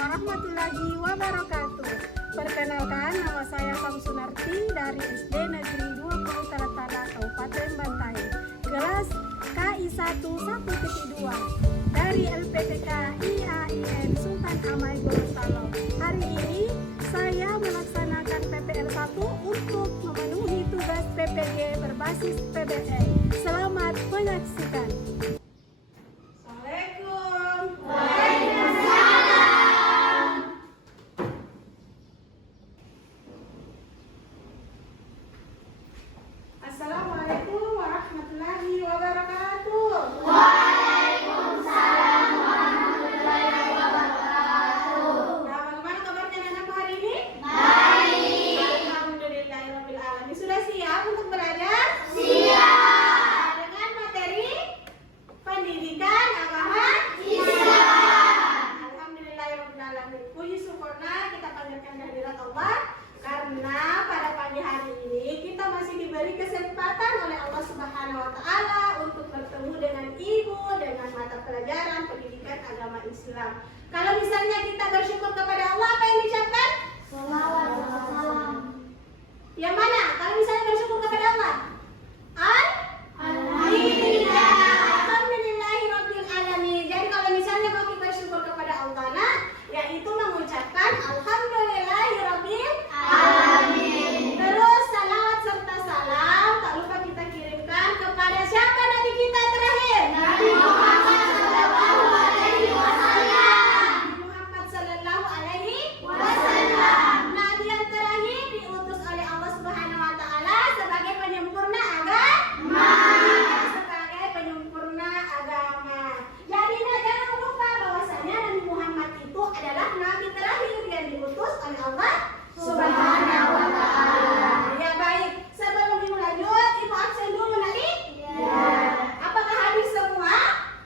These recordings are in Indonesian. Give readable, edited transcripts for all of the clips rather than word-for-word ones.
warahmatullahi wabarakatuh. Perkenalkan, nama saya Samsunarti dari SD Negeri 20 Talatala, Kabupaten Bantaeng, kelas KI 1 1.2 dari LPTK IAIN Sultan Amai Gorontalo. Hari ini saya melaksanakan PPL 1 untuk memenuhi tugas PPG berbasis PBL. Selamat menyaksikan. Assalamualaikum warahmatullahi wabarakatuh. Waalaikumsalam warahmatullahi wabarakatuh. Nah, bagaimana kabarnya anak hari ini? Baik. Alhamdulillahirabbil alamin. Sudah siap untuk belajar? Siap. Dengan materi pendidikan agama Islam. Alhamdulillahirabbil alamin. Puji syukurna kita panjatkan kehadirat Allah karena pada pagi hari ini kita masih diberi kesempatan oleh Allah Subhanahu wa taala untuk bertemu dengan ibu dengan mata pelajaran pendidikan agama Islam. Kalau misalnya kita bersyukur kepada Allah, apa yang diucapkan? Shalawat dan salam. Yang mana? Kalau misalnya bersyukur kepada Allah? Alhamdulillah. Alhamdulillahirabbil alamin. Jadi kalau misalnya mau kita bersyukur kepada Allah, nah, yaitu mengucapkan alhamdulillahirabbil Alamin. Terus salawat serta salam tak lupa kita kirimkan kepada siapa nabi kita terakhir? Nabi Muhammad sallallahu alaihi wasallam. Muhammad sallallahu alaihi Wasallam. Nabi yang terakhir diutus oleh Allah Subhanahu wa taala sebagai penyempurna agama. Sebagai penyempurna agama. Jadi jangan lupa bahwasanya Nabi Muhammad itu adalah nabi terakhir yang diutus oleh Allah Subhanahu wa taala. Ya baik, sebelum lanjut, Ibu absen dulu nanti. Ya. Apakah hadir semua?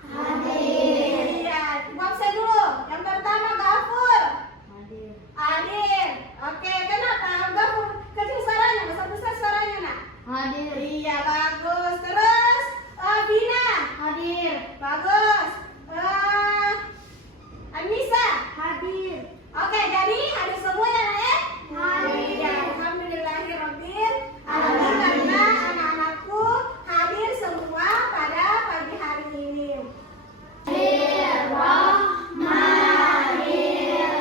Hadir. Iya, Ibu absen dulu. Yang pertama Gafur. Hadir. Hadir. Oke, kenapa Gafur? Kecil suaranya, besar-besar suaranya, Nak. Hadir. Iya, bagus. Terus Bina. Hadir. Bagus. Anissa. Hadir. Oke, jadi hadir semua ya, Nak ya? Hadir. Ya, alhamdulillahirabbil alamin karena anak-anakku hadir semua pada pagi hari ini.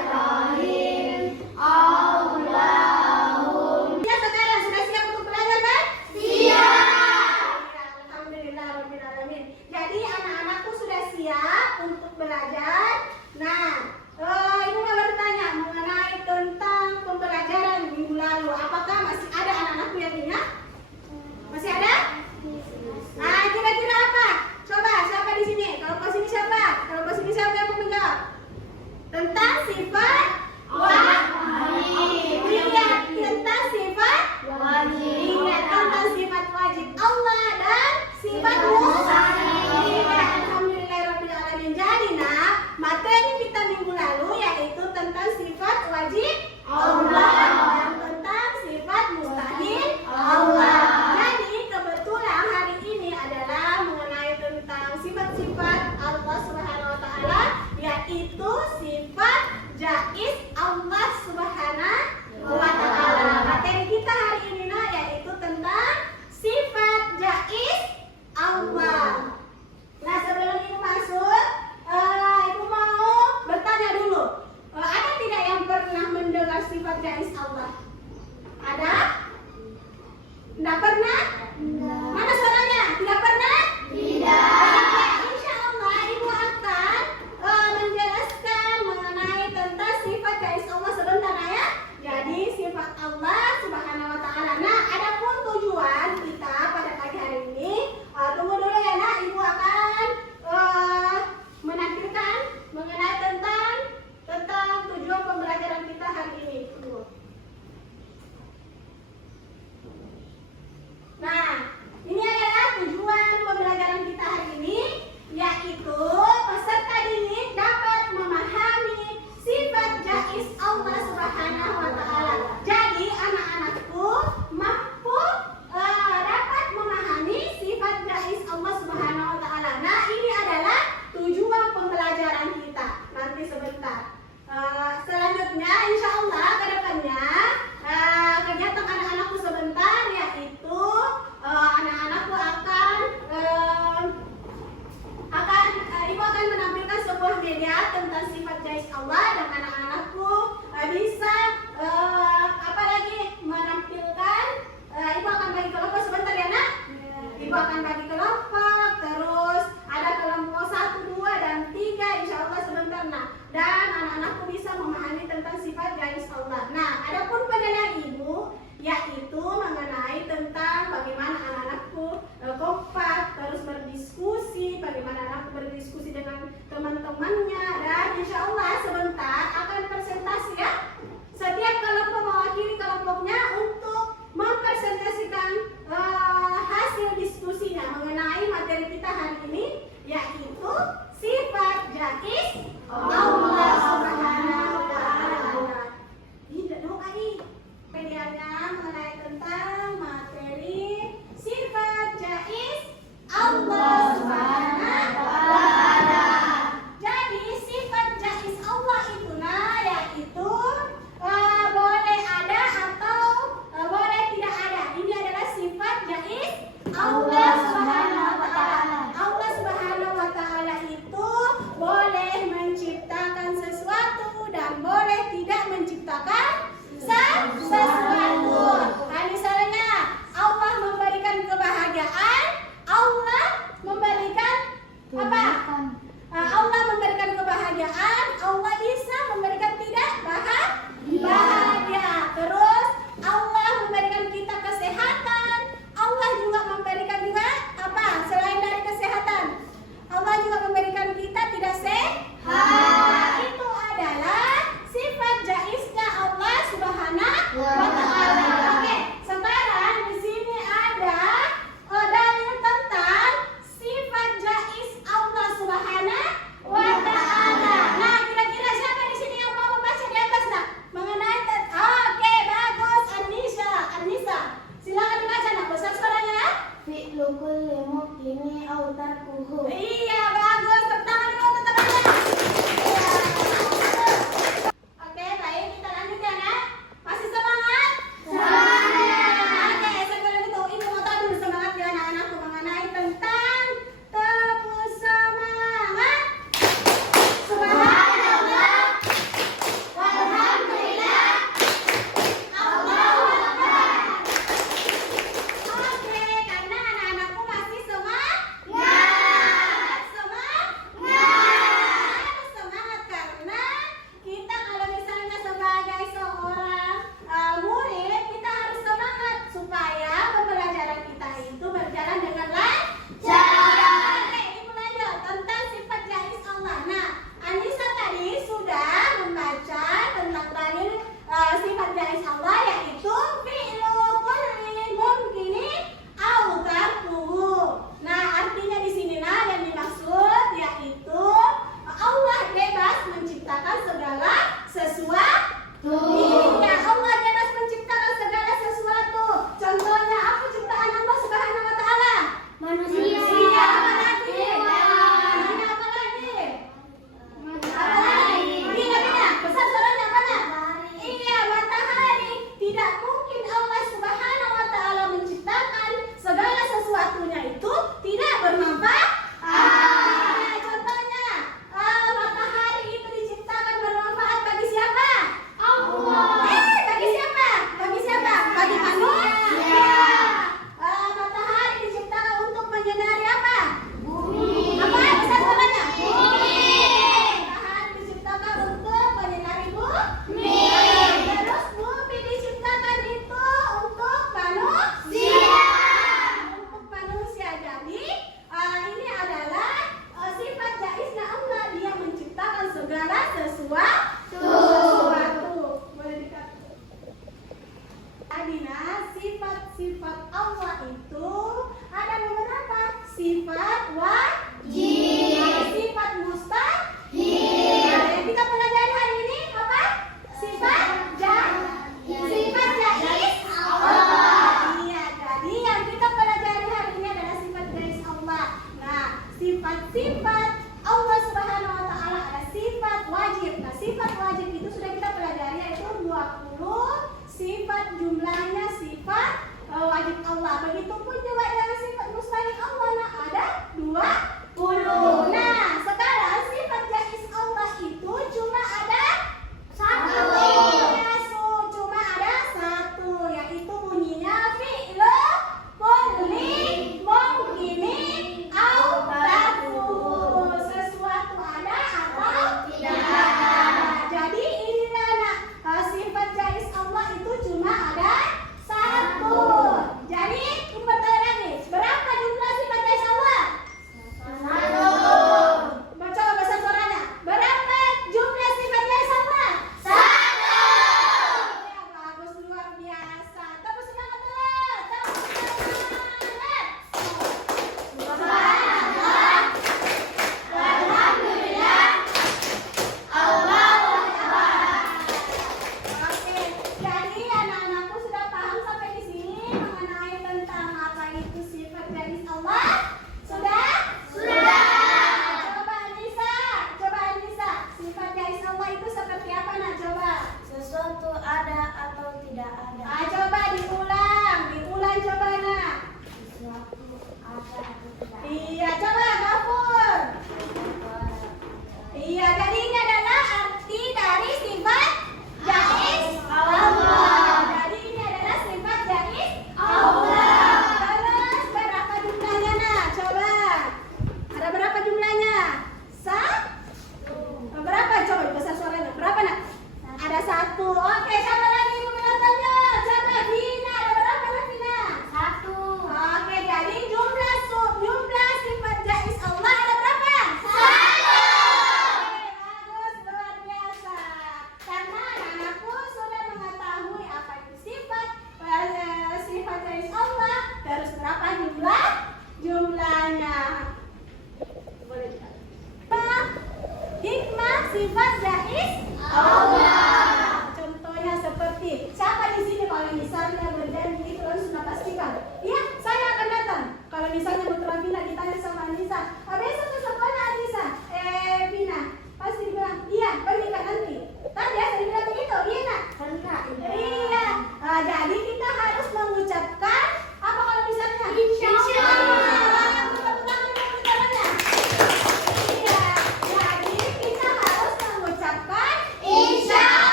Bismillahirrahmanirrahim. Allahumma. Ya, sekarang sudah siap untuk belajar kan? Siap. Ya, alhamdulillahirabbil alamin. Jadi anak-anakku sudah siap untuk belajar. Nah, Ibu mau bertanya mengenai tentang pembelajaran minggu lalu. Apakah masih ada anak-anakku yang ingat? Masih ada? Nah, kira-kira apa? Coba, siapa di sini? Kalau pas ini siapa? Kalau pas ini siapa yang mau menjawab? Tentang sifat wajib. Iya, tentang sifat Wajib. Ingat tentang sifat wajib Allah dan sifat mustahil. Iya, alhamdulillahirabbil alamin. Jadi, nah, materi kita minggu lalu yaitu tentang sifat wajib Allah dan tentang sifat mustahil Allah. Jadi kebetulan hari ini adalah mengenai tentang sifat-sifat Allah Subhanahu wa taala, yaitu sifat jaiz Allah Subhanahu wa taala. Materi kita hari ini nah yaitu tentang sifat jaiz Allah. Nah, sebelum Ibu masuk, Ibu mau bertanya dulu. Ada tidak yang pernah mendengar sifat jaiz Allah? Ada? Tidak pernah? Mana suaranya? Tidak pernah? Tidak. Insya Allah Ibu akan menjelaskan mengenai tentang sifat jaiz Allah sebentar ya. Jadi sifat Allah Subhanahu wa taala. Nah, adapun tujuan kita pada pagi hari ini, tunggu dulu ya Nak, Ibu akan menampilkan mengenai tentang tujuan pembelajaran kita hari ini. Tunggu. teman-temannya, dan insya Allah sebentar akan presentasi ya. Setiap kelompok mewakili kelompoknya untuk mempresentasikan hasil diskusinya mengenai materi kita hari ini, yaitu sifat jais Allah Subhanahu wa Ta'ala. Ini doa ini medianya mengenai tentang materi sifat jais Allah Subhanahu wa Ta'ala. Jadi sifat jais Allah itu yaitu boleh ada atau boleh tidak ada. Ini adalah sifat jais Allah Subhanahu wa Ta'ala. Allah Subhanahu wa Ta'ala itu boleh menciptakan sesuatu dan boleh tidak menciptakan sesuatu. Misalnya Allah memberikan kebahagiaan, Allah memberikan apa? Allah memberikan kebahagiaan, Allah bisa memberikan tidak bahagia. Terus Allah memberikan kita kesehatan, Allah juga memberikan juga apa? Selain dari kesehatan, Allah juga memberikan kita tidak sehat. Itu adalah sifat jaisnya Allah Subhanahu wa Ta'ala. Oke, sekarang di sini ada dalil tentang sifat jais Allah Subhanahu wa Ta'ala. Nah, kira-kira siapa di sini yang mau membaca di atas nak? Mengenai oke, bagus, Anissa. Silakan dibaca nak, besar suaranya ya. Fi'lu kulli mu'mini aw tarkuhu. Iya, bagus. Tangan dulu teman-teman. Oke, baik, kita lanjut ya nak. Masih semangat? Semangat. Oke, sebelum itu ibu mau tahu dulu semangat ya anak-anakku mengenai tentang tepuk semangat. Subhanallah, walhamdulillah, Allahu Akbar. Oke, karena anak-anakku masih semangat. Harus semangat karena kita kalau misalnya sebagai seorang murid, kita harus semangat supaya pembelajaran kita itu berjalan dengan lancar. Oke, ibu lanjut tentang sifat jais Allah. Nah, Anissa tadi sudah membaca tentang dalil sifat jais Allah, yaitu fi'lu kulli mumkini aw tarkuhu. Nah, artinya di sini yang dimaksud yaitu Allah bebas menciptakan segala sesuatu. Iya, Allah bebas menciptakan segala sesuatu. Contohnya apa ciptaan Allah Subhanahu wa Ta'ala? Manusia. Apa lagi? Ini apa lagi? Apa lagi? Bina, besar suaranya apa nak? Iya, matahari. Tidak mungkin Allah Subhanahu wa Ta'ala menciptakan segala sesuatunya itu tidak bermanfaat. Contohnya, matahari itu diciptakan bermanfaat bagi siapa? Allah. Bagi siapa? Bagi siapa? Bagi manusia. Matahari diciptakan untuk menyinari apa? Bumi. Apa? Besar suaranya? Bumi. Matahari diciptakan untuk menyinari bumi. Bumi. Terus bumi diciptakan itu untuk manusia. Untuk manusia. Jadi ini adalah sifat jaisnya Allah, dia menciptakan segala sesuatu. Boleh dikatakan. Adina, sifat-sifat Allah itu ada beberapa. Sifat wajib, sifat mustahil. Yang kita pelajari hari ini apa? Sifat jais Allah. Iya, jadi yang kita pelajari hari ini adalah sifat jais Allah. Nah, sifat-sifat Allah Subhanahu wa Ta'ala ada sifat wajib. Nah, sifat wajib itu sudah kita pelajari, yaitu 20 sifat, jumlahnya sifat wajib Allah. Begitupun juga dengan sifat mustahil Allah, nah ada 20. Nah, sekarang sifat jais Allah itu cuma ada satu. Cuma ada satu, yaitu bunyinya fi'lu kulli mumkini aw tarkuhu. Sesuatu ada atau tidak ada. Jadi inilah nak, sifat jais Allah itu cuma ada satu. Jadi bertanya lagi, berapa jumlah sifat jais Allah? Satu.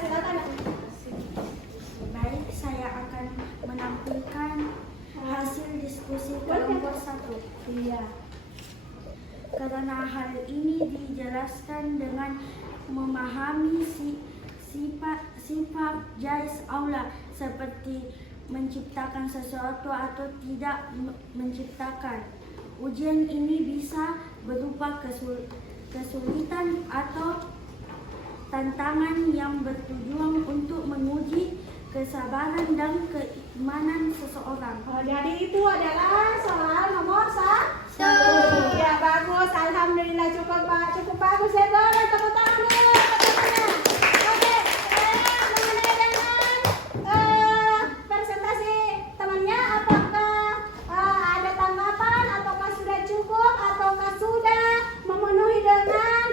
silakan. Baik, saya akan menampilkan hasil diskusi kelompok 1. Iya. Karena hal ini dijelaskan dengan memahami sifat jais Allah seperti menciptakan sesuatu atau tidak menciptakan. Ujian ini bisa berupa kesulitan atau tantangan yang bertujuan untuk menguji kesabaran dan keimanan seseorang. Oh, jadi itu adalah soal nomor 1. Ya bagus, alhamdulillah cukup bagus ya boleh tepuk tangan dulu teman-temannya. Oke, mengenai dengan presentasi temannya, apakah ada tanggapan, ataukah sudah cukup, ataukah sudah memenuhi dengan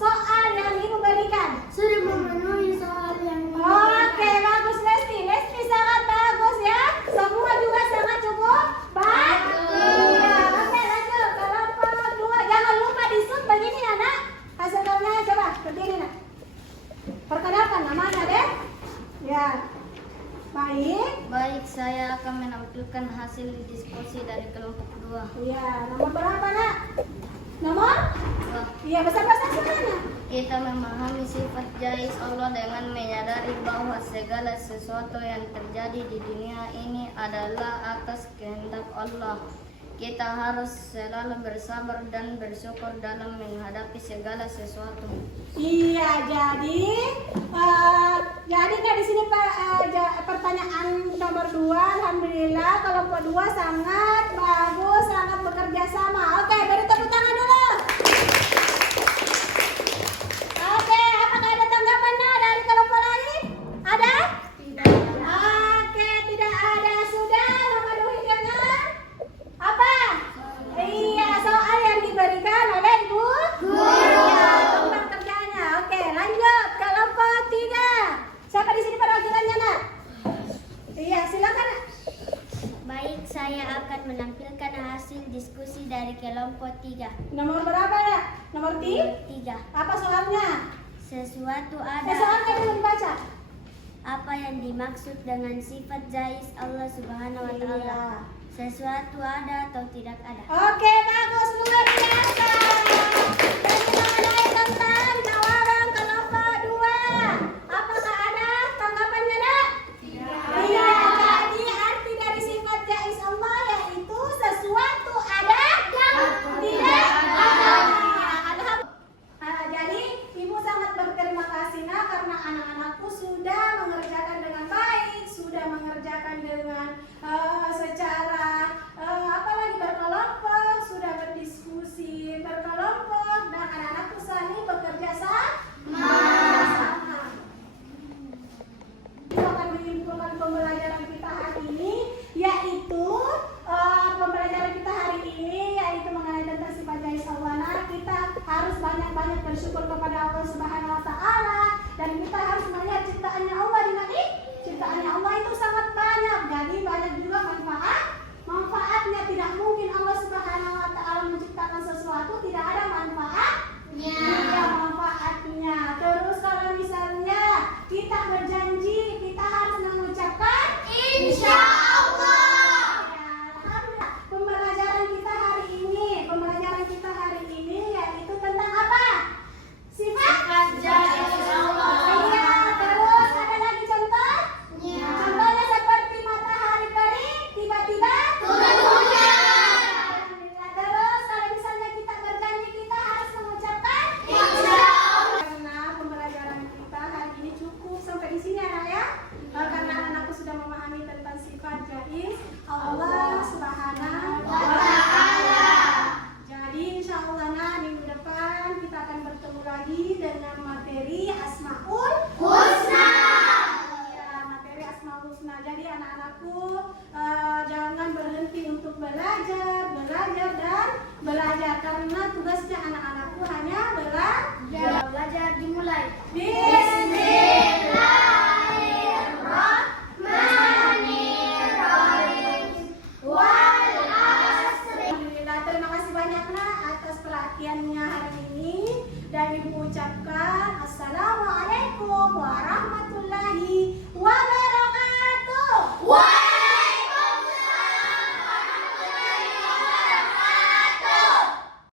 soal yang ibu berikan? Sudah memenuhi soal yang Oke, bagus Lesti. Lesti sangat bagus ya. Semua juga sangat cukup bagus. Iya, oke lanjut. Kelompok 2, jangan lupa di-shoot begini ya nak. Hasilnya coba berdiri nak. Perkenalkan namanya deh. Ya. Baik, saya akan menampilkan hasil diskusi dari kelompok 2. Iya, nomor berapa nak? Nomor? Iya, besar-besar suaranya. Kita memahami sifat jais Allah dengan menyadari bahwa segala sesuatu yang terjadi di dunia ini adalah atas kehendak Allah. Kita harus selalu bersabar dan bersyukur dalam menghadapi segala sesuatu. Iya, jadi nggak di sini pertanyaan nomor 2, alhamdulillah kelompok 2 sangat bagus, sangat bekerja sama. Oke, beri tepuk tangan dulu. Oke, apakah ada tanggapannya dari kelompok lain? Ada? tidak. Oke, tidak ada. Sudah memenuhi dengan apa? Iya, soal yang diberikan oleh Ibu Guru. Ya, tentang kerjanya. Oke, lanjut kelompok 3. Siapa di sini perwakilannya, nak? Iya, silakan, nak. Baik, saya akan menampilkan hasil diskusi dari kelompok 3. Nomor berapa ya? Nomor 3. Apa soalnya? Sesuatu Soalnya belum dibaca. apa yang dimaksud dengan sifat jais Allah Subhanahu wa taala. Iya. Sesuatu ada atau tidak ada. Oke, bagus, luar biasa. Dan mengenai tentang jawaban kelompok 2. Apakah ada tanggapannya, nak? Iya, jadi arti dari sifat jais Allah yaitu sesuatu ada dan tidak ada. Jadi ibu sangat berterima kasih nak karena anak-anakku sudah mengerjakan dengan baik, sudah mengerjakan dengan secara berkelompok, sudah berdiskusi berkelompok, dan anak-anakku saling bekerja sama. Kita akan menyimpulkan pembelajaran kita hari ini, yaitu pembelajaran kita hari ini yaitu mengenai tentang sifat jais Allah. Nah, kita harus banyak-banyak bersyukur kepada Allah Subhanahu wa taala, dan kita harus melihat ciptaannya Allah di mana? Ciptaannya Allah itu sangat banyak. Jadi banyak juga manfaatnya. Tidak mungkin Allah Subhanahu wa taala menciptakan sesuatu tidak ada manfaatnya. Iya, manfaatnya. Terus kalau misalnya kita berjanji, kita harus mengucapkan insya Allah. Alhamdulillah. Pembelajaran kita hari ini yaitu tentang apa? Sifat jais Allah. Iya, terus ada lagi contoh? Contohnya seperti matahari terik tiba-tiba turun hujan. Alhamdulillah. Terus kalau misalnya kita berjanji, kita harus mengucapkan insya Allah. Karena pembelajaran kita hari ini cukup sampai di sini anak ya. Karena anakku sudah memahami tentang sifat jais Allah Subhanahu wa taala. Jadi insya Allah minggu depan kita akan bertemu lagi dengan materi Asmaul